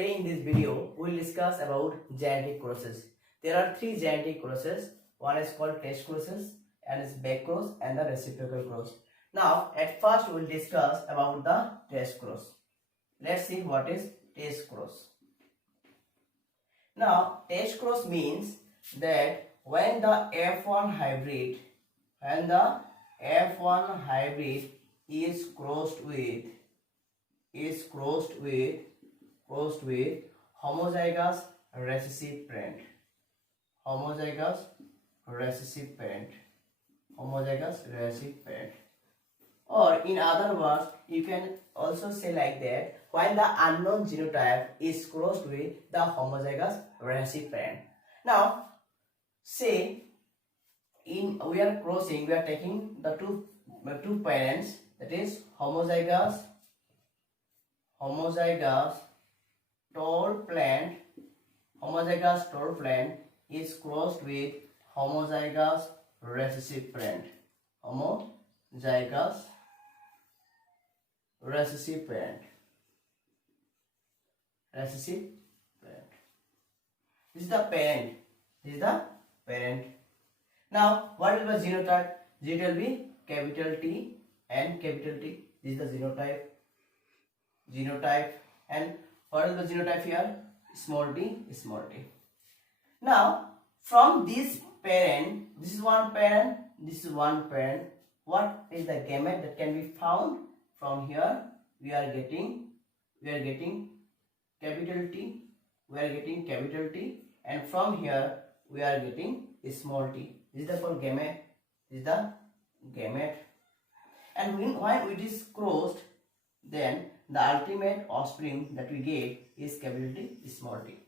Today in this video, we will discuss about genetic crosses. There are three genetic crosses. One is called test crosses, and is back cross and the reciprocal cross. Now, at first we will discuss about the test cross. Let's see what is test cross. Now, test cross means that when the F1 hybrid is crossed with homozygous recessive parent, or in other words, you can also say like that, when the unknown genotype is crossed with the homozygous recessive parent. Now, say we are taking the two parents, that is homozygous tall plant is crossed with homozygous recessive parent. This is the parent. Now, what will be the genotype? Genotype will be capital T and capital T. This is the genotype. And what is the genotype here? Small t. Now, from this parent, this is one parent. What is the gamete that can be found from here? We are getting capital T. And from here we are getting small t. This is the called gamete. And when it is crossed, then the ultimate offspring that we get is capital T, small t.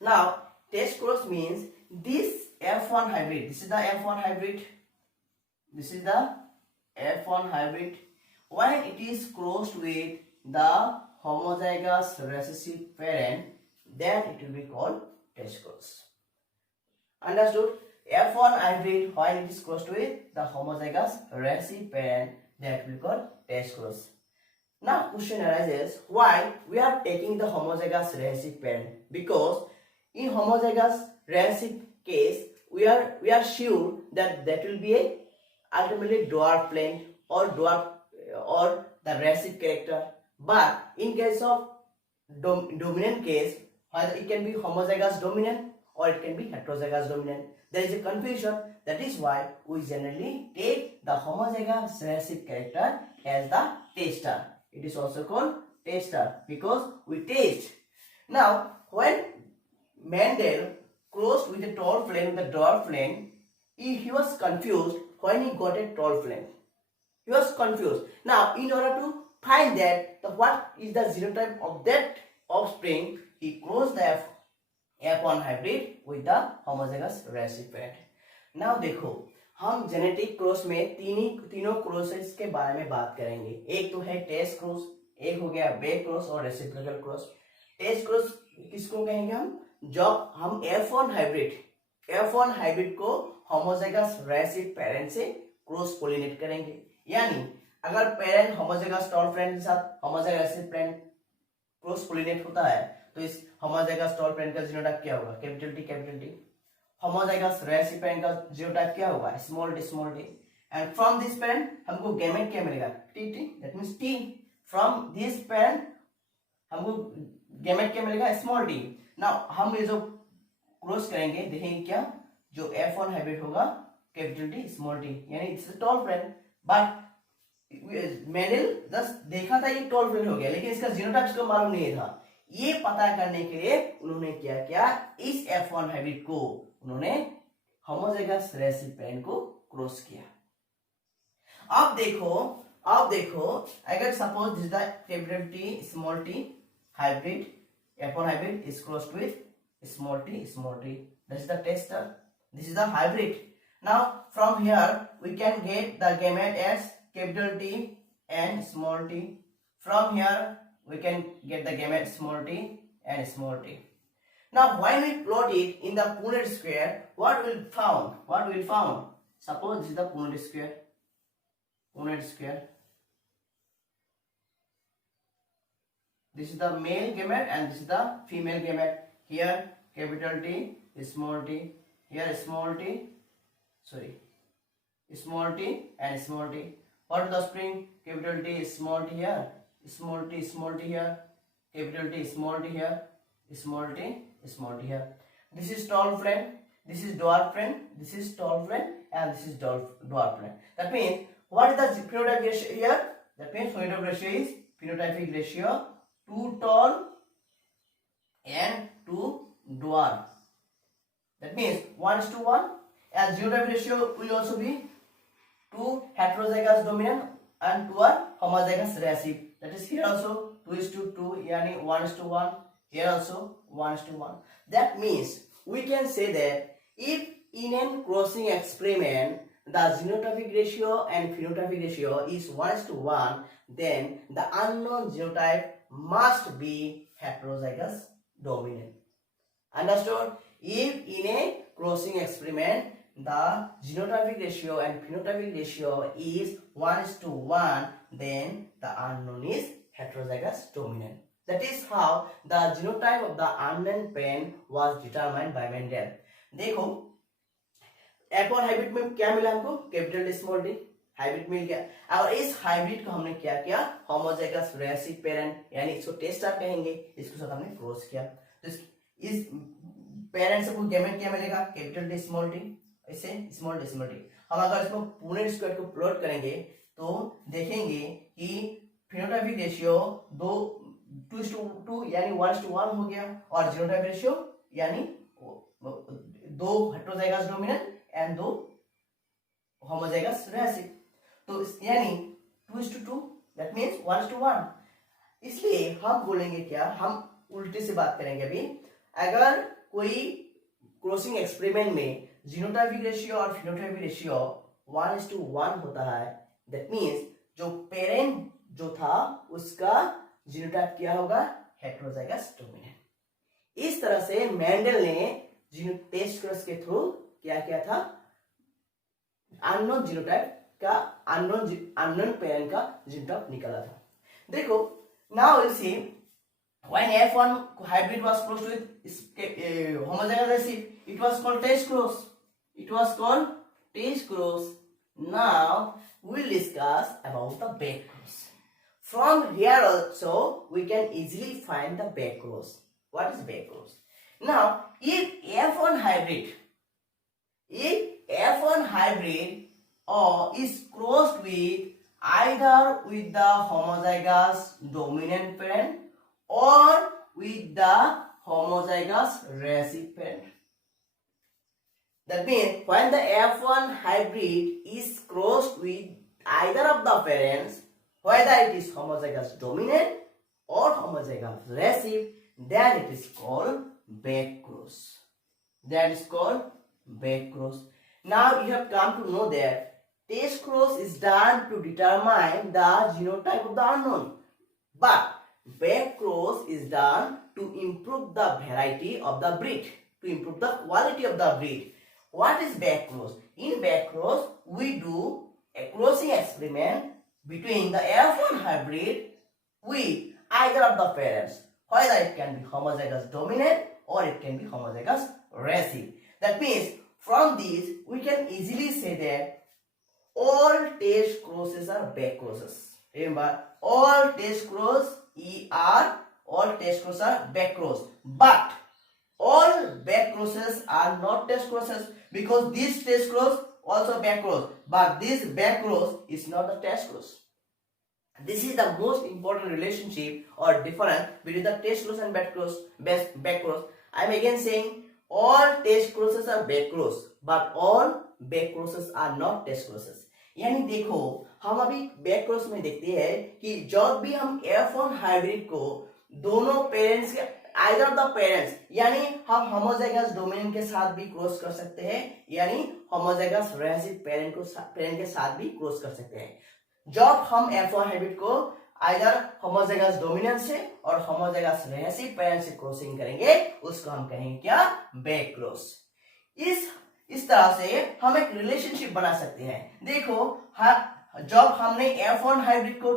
Now, test cross means this F1 hybrid. This is the F1 hybrid. When it is crossed with the homozygous recessive parent, then it will be called test cross. Understood? F1 hybrid, when it is crossed with the homozygous recessive parent, that will be called test cross. Now, question arises, why we are taking the homozygous recessive parent? Because in homozygous recessive case, we are sure that will be a ultimately dwarf plant or the recessive character. But in case of dominant case, either it can be homozygous dominant or it can be heterozygous dominant. There is a confusion. That is why we generally take the homozygous recessive character as the tester. It is also called tester because we taste. Now, when Mendel crossed with a tall plant with a dwarf plant, he was confused when he got a tall plant. He was confused. Now, in order to find that what is the genotype of that offspring, he crossed the F1 hybrid with the homozygous recessive parent. Now देखो, हम genetic cross में तीनों crosses के बारे में बात करेंगे. एक तो है टेस्ट क्रॉस, एक हो गया बैक क्रॉस और रेसिप्रोकल क्रॉस. टेस्ट क्रॉस किसको कहेंगे हम? जब हम F1 हाइब्रिड को होमोजाइगस रेसिव पेरेंट से क्रॉस पोलिनेट करेंगे. यानी अगर पेरेंट होमोजाइगस टॉल पेरेंट के साथ होमोजाइगस रेसिव पेरेंट क्रॉस पोलिनेट होता है, तो इस होमोजाइगस टॉल पेरेंट का जीनोटाइप क्या होगा? Capital T. होमोजाइगस रेसिव पेरेंट का जीनोटाइप क्या होगा? Small T. And from this parent हमको गैमेट क्या मिलेगा? T. That means T. From this parent हमको गैमेट क्या मिलेगा? Small T. नाउ हम ये जो क्रॉस करेंगे, देखेंगे क्या? जो F1 हाइब्रिड होगा कैपिटल टी स्मॉल टी, यानी it's a tall parent. But Mendel बस देखा था ये टॉल पेरेंट हो गया, लेकिन इसका जीनोटाइप उसको मालूम नहीं था. ये पता करने के लिए उन्होंने क्या किया? इस F1 हाइब्रिड को उन्होंने होमोजाइगस रेसिव पेरेंट को क्रॉस किया. अब देखो अगर suppose this the capital T small T hybrid, F1 hybrid is crossed with small t. That is the tester. This is the hybrid. Now from here we can get the gamete as capital T and small t. From here we can get the gamete small t and small t. Now when we plot it in the Punnett square, what will found? Suppose this is the Punnett square. This is the male gamete and this is the female gamete. Here capital T, small t, here small t, sorry, small t and small t. What is the offspring? Capital T, small t here, small t here, capital T, small t here, small t here. This is tall friend, this is dwarf friend, this is tall friend and this is dwarf friend. That means what is the phenotypic ratio here? That means phenotypic ratio 2 tall and 2 dwarf. That means 1:1, and genotypic ratio will also be 2 heterozygous dominant and 2 are homozygous recessive. That is here also 2:2, yani 1:1. Here also 1:1. That means we can say that if in a crossing experiment the genotypic ratio and phenotypic ratio is 1:1, then the unknown genotype must be heterozygous dominant. Understood? If in a crossing experiment the genotypic ratio and phenotypic ratio is 1:1, then the unknown is heterozygous dominant. That is how the genotype of the unknown parent was determined by Mendel. देखो F1 hybrid में क्या मिला हमको? Capital D small D hybrid मिल गया। और इस hybrid को हमने क्या किया? होमोजाइगस रिसेसिव पेरेंट, यानी इसको टेस्टर कहेंगे, इसके साथ हमने क्रॉस किया। तो इस पेरेंट से कोई गैमेट क्या मिलेगा? कैपिटल डी स्मॉल डी, ऐसे स्मॉल डी। हम अगर इसको पुनेट स्क्वायर को प्लॉट करेंगे तो देखेंगे कि फिनोटाइपिक रेशियो 2:2 यानी 1:1 हो गया, और जीनोटाइप रेशियो यानी 2 heterozygous dominant and 2 homozygous recessive. तो यानी 2:2, दैट मींस 1:1। इसलिए हम बोलेंगे क्या, हम उल्टे से बात करेंगे अभी। अगर कोई क्रॉसिंग एक्सपेरिमेंट में जीनोटाइपिक रेशियो और फिनोटाइपिक रेशियो 1:1 होता है, दैट मींस जो पेरेंट जो था उसका जीनोटाइप क्या होगा? Heterozygous dominant. इस तरह से मेंडल ने टेस्ट क्रॉस के थ्रू क्या किया था? अननोन जीनोटाइप का अननोन पेरेंट का जीनोटाइप निकाला था। देखो now will see when F1 hybrid was crossed with homozygous recessive, it was called test cross. It was called test cross. Now we will discuss about the back cross. From here also we can easily find the back cross. What is back cross? Now if F1 hybrid is crossed with either with the homozygous dominant parent or with the homozygous recessive parent. That means when the F1 hybrid is crossed with either of the parents, whether it is homozygous dominant or homozygous recessive, then it is called back cross. That is called back cross. Now you have come to know that test cross is done to determine the genotype of the unknown, but back cross is done to improve the variety of the breed, to improve the quality of the breed. What is back cross? In back cross, we do a crossing experiment between the F1 hybrid with either of the parents, whether it can be homozygous dominant or it can be homozygous recessive. That means from these we can easily say that all test crosses are back crosses. Remember, all test cross are back cross, but all back crosses are not test crosses, because this test cross also back cross, but this back cross is not a test cross. This is the most important relationship or difference between the test cross and back cross. I am again saying all test crosses are back cross, but all back crosses are not test crosses. यानी देखो हम अभी back cross में देखते हैं कि जब भी हम F1 हाइब्रिड को दोनों पेरेंट्स के आइदर ऑफ द पेरेंट्स, यानी हम होमोजाइगस डोमिनेंट के साथ भी क्रॉस कर सकते हैं, यानी होमोजाइगस रिसेसिव पेरेंट के साथ भी क्रॉस कर सकते हैं। जब हम F1 हाइब्रिड को आइदर होमोजाइगस डोमिनेंट से और होमोजाइगस रिसेसिव पेरेंट से क्रॉसिंग करेंगे, उसको हम कहेंगे क्या? Back cross. इस तरह से हम एक रिलेशनशिप बना सकते हैं। देखो जब हमने F1 हाइब्रिड को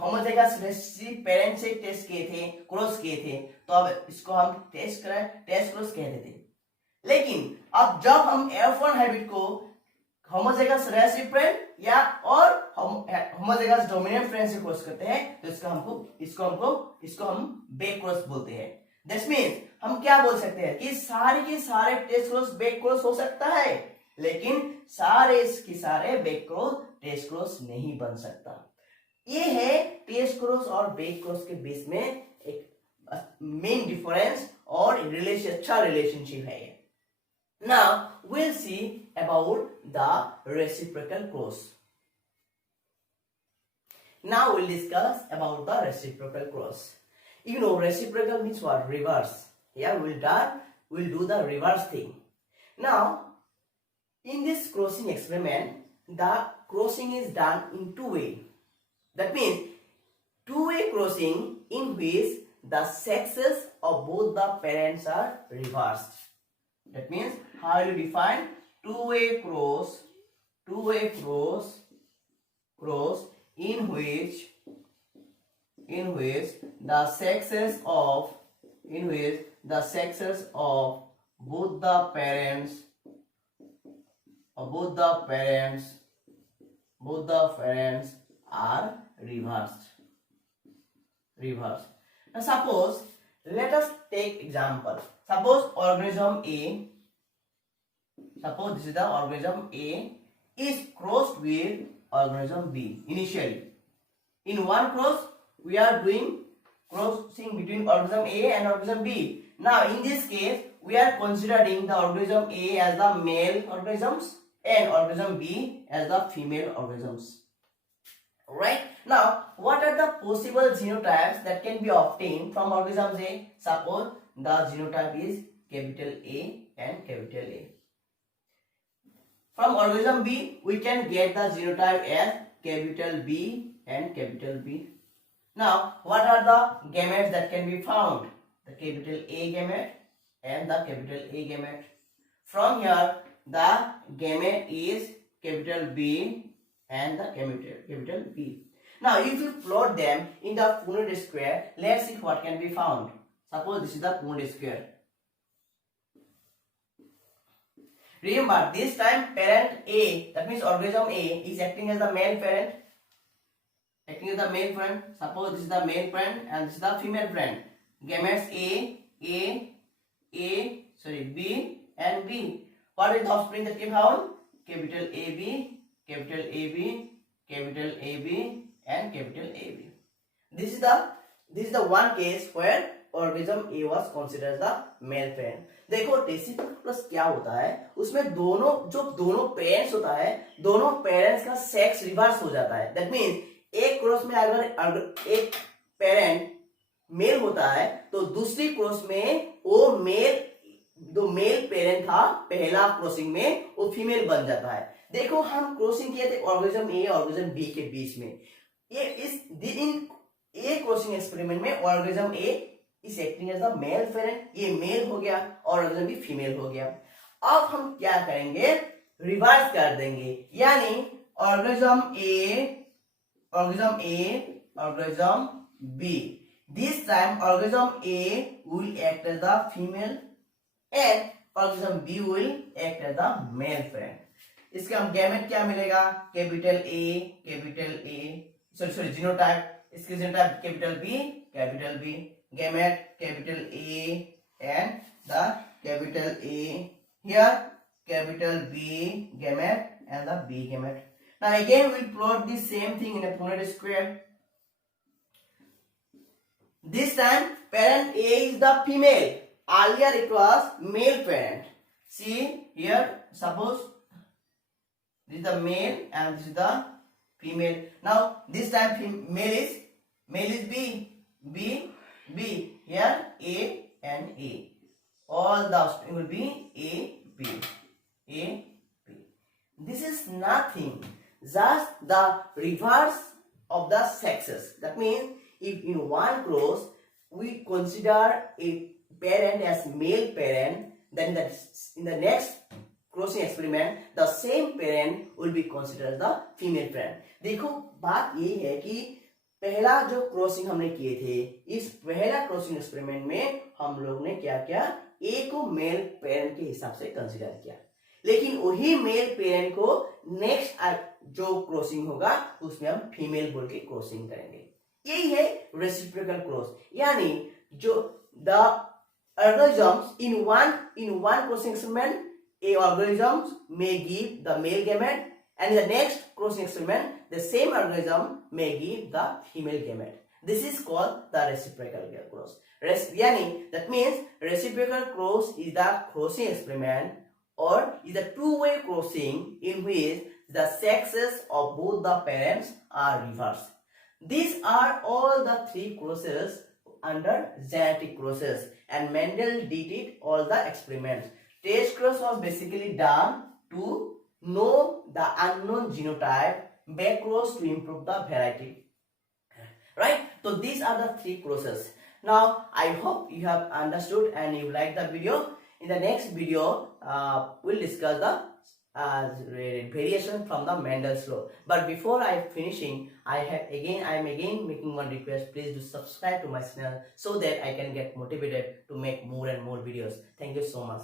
होमोजाइगस रिसेसिव पेरेंट से टेस्ट किए थे, क्रॉस किए थे, तो अब इसको हम टेस्ट क्रॉस कहते थे। लेकिन अब जब हम F1 हाइब्रिड को होमोजाइगस रिसेसिव पेरेंट या और होमोजाइगस डोमिनेंट पेरेंट से क्रॉस करते हैं, तो इसको हम बैक क्रॉस बोलते हैं। दैट मींस हम क्या बोल सकते हैं कि सारे के सारे टेस्ट क्रॉस बैक क्रॉस हो सकता है, लेकिन सारे के सारे बैक क्रॉस टेस्ट क्रॉस नहीं बन सकता। ये है टेस्ट क्रॉस और बैक क्रॉस के बीच में एक मेन डिफरेंस और अच्छा रिलेशनशिप है ये। Now we'll see about the reciprocal cross. Now we'll discuss about the reciprocal cross. You know, reciprocal means what? Reverse. Yeah, we'll do the reverse thing. Now, in this crossing experiment, the crossing is done in two ways. That means two-way crossing in which the sexes of both the parents are reversed. That means how you define two-way cross in which the sexes of both the parents are reversed. Now suppose, let us take example. Suppose organism A, suppose this is the organism A is crossed with organism B initially. In one cross, we are doing crossing between organism A and organism B. Now in this case, we are considering the organism A as the male organisms and organism B as the female organisms. Right? Now, what are the possible genotypes that can be obtained from organisms A? Suppose the genotype is capital A and capital A. From organism B, we can get the genotype as capital B and capital B. Now, what are the gametes that can be found? The capital A gamete and the capital A gamete. From here, the gamete is capital B and the capital B. Now, if you plot them in the Punnett square, let's see what can be found. Suppose this is the Punnett square. Remember, this time parent A, that means organism A, is acting as the male parent. Suppose this is the male parent and this is the female parent. Gametes B and B. What is the offspring that can be found? Capital AB, capital AB, capital AB, and capital AB. This is the one case where organism A was considered the male parent. देखो reciprocal cross क्या होता है, उसमें दोनों parents होता है, दोनों parents का सेक्स रिवर्स हो जाता है। दैट मींस एक क्रॉस में अगर एक पेरेंट मेल होता है तो दूसरी क्रॉस में वो मेल पेरेंट था पहला क्रॉसिंग में, वो फीमेल बन जाता है। देखो हम क्रॉसिंग किए थे ऑर्गेनिज्म ए और ऑर्गेनिज्म बी के बीच में। ये क्रॉसिंग एक्सपेरिमेंट में organism A is acting as the male parent, ये मेल हो गया और ऑर्गेनिज्म बी फीमेल हो गया। अब हम क्या करेंगे, रिवर्स कर देंगे, यानी organism A organism B, this time organism A will act as the female and organism B will act as the male parent. इसका हम गैमेट क्या मिलेगा, कैपिटल ए सॉरी जीनोटाइप, इसके genotype capital B, gamete capital A and the capital A, here capital B gamete and the B gamete. Now again we will plot the same thing in a Punnett square. This time parent A is the female, earlier it was male parent. See here, suppose this is the male and this is the female. Now this time male is B, here A and A. All the offspring will be A, B. This is nothing, just the reverse of the sexes. That means if in one cross we consider a parent as male parent, then in the next crossing experiment the same parent will be considered the female parent. देखो बात ये है कि पहला जो crossing हमने किए थे, इस पहला क्रॉसिंग एक्सपेरिमेंट में हम लोग ने क्या किया, ए को मेल पेरेंट के हिसाब से कंसीडर किया, लेकिन वही मेल पेरेंट को नेक्स्ट जो क्रॉसिंग होगा उसमें हम फीमेल बोल के क्रॉसिंग करेंगे। यही है रेसिप्रोकल क्रॉस, यानी जो the organisms in one crossing experiment, a organism may give the male gamete, and in the next crossing experiment the same organism may give the female gamete. This is called the reciprocal cross. Yani that means reciprocal cross is the crossing experiment or is a two-way crossing in which the sexes of both the parents are reversed. These are all the three crosses under genetic crosses, and Mendel did it all the experiments. Test cross was basically done to know the unknown genotype, back cross to improve the variety. Right? So these are the three crosses. Now I hope you have understood and you like the video. In the next video, we'll discuss the variation from the Mendel's law. But before I finishing, I am again making one request. Please do subscribe to my channel so that I can get motivated to make more and more videos. Thank you so much.